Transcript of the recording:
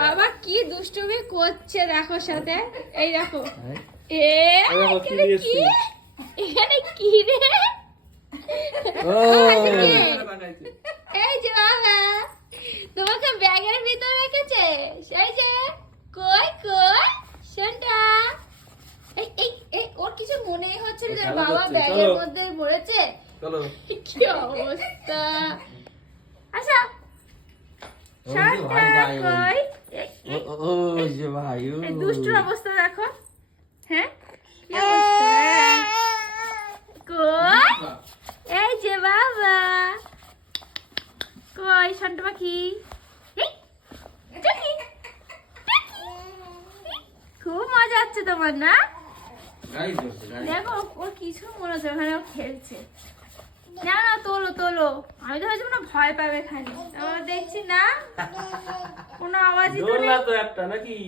বাবা কি দুষ্টুমি করছে দেখো সাথে, এই দেখো কি এখানে কি রে, এই যে বাবা তোমাকে ব্যাগের ভিতরে রেখেছে, সেই যে কই কই সেটা, এই ওর কিছু মনেই হচ্ছে না যে বাবা ব্যাগের মধ্যে ভরেছে। কি অবস্থা, আচ্ছা দুষ্টুর অবস্থা দেখো, হ্যাঁ কই এই যে বাবা কই শান্ত পাখি, খুব মজা হচ্ছে তোমার না? দেখো ওর কিছু মনে হচ্ছে ওখানে ও খেলছে, না না তোলো তোলো, আমি তো ভাবছি না ভয় পাবে খালি, দেখছি না কোনো আওয়াজই তো নেই তো একটা নাকি